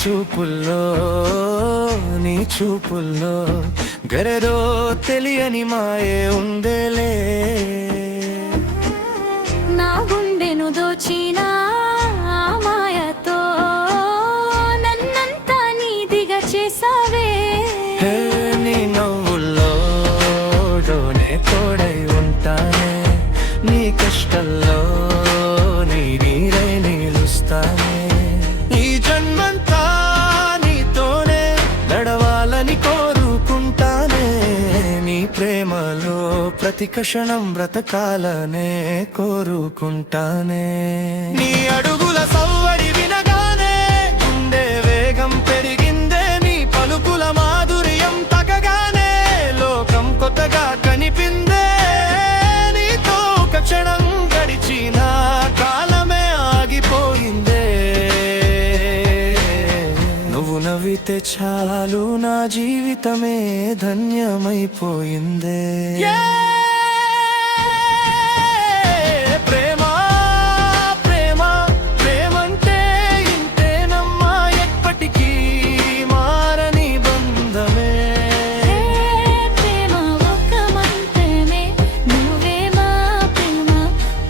చూపుల్లో నీ చూపుల్లో గరెదో తెలియని మాయే ఉందేలే. నా గుండెను దోచిన మాయతో నన్నంతా నీదిగా చేసావే. నీ నవ్వుల్లో డోనే తోడై ఉంటానే, నీ కష్టల్లో నీ నీరై నిలుస్తానే. ఈ జన్మంతా నీతోనే నడవాలని కోరుకుంటానే, నీ ప్రేమలో ప్రతి క్షణం బ్రతకాలనే కోరుకుంటానే. నీ అడుగుల సవ్వడి వినగానే గుండె వేగం పెరిగిందే, నీ పలుకుల మాధుర్యం తగగానే లోకం కొత్తగా కనిపిందే. నీతో ఒక క్షణం గడిచిన కాలమే ఆగిపోయిందే. నువ్వు నవ్వితే చాలు నా జీవితమే ధన్యమైపోయిందే. ప్రేమ ప్రేమ ప్రేమంటే ఇంతేనమ్మా, ఎప్పటికీ మారని బంధమే. ప్రేమ ఒక మంత్రమే, నువ్వే మా ప్రేమ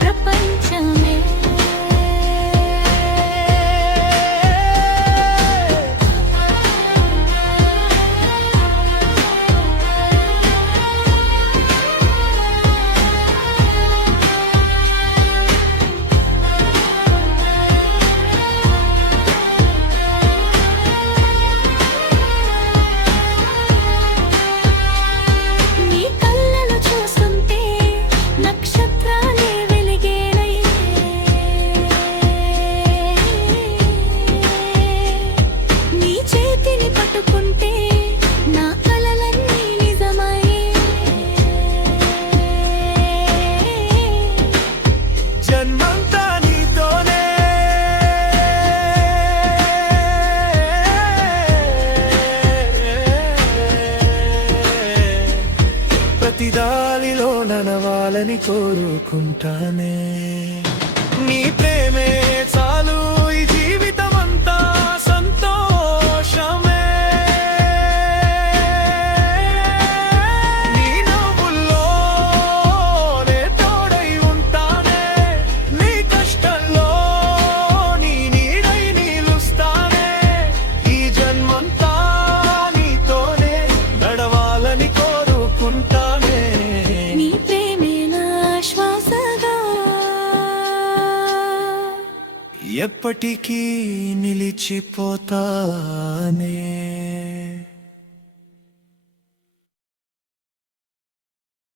ప్రపంచమే. నీ కళ్ళను చూస్తుంటే నక్షత్రాలే వెలిగేనయ్యే. నీ చేతిని పట్టుకుంటే నా కలలన్నీ నిజమయ్యే. జన్మంతా నీతోనే, ప్రతి దారిలో నడవాలని కోరుకుంటానే. నీ ప్రేమే చాలు ఈ జీవితమంతా సంతోషమే. నీ నవ్వుల్లోనే తోడై ఉంటానే, నీ కష్టంలో నీ నీడై నిలుస్తానే. ఈ జన్మంతా నీతోనే నడవాలని కోరుకుంటానే. నీ ప్రేమే నా శ్వాసగా ఎప్పటికీ నిలిచిపోతానే.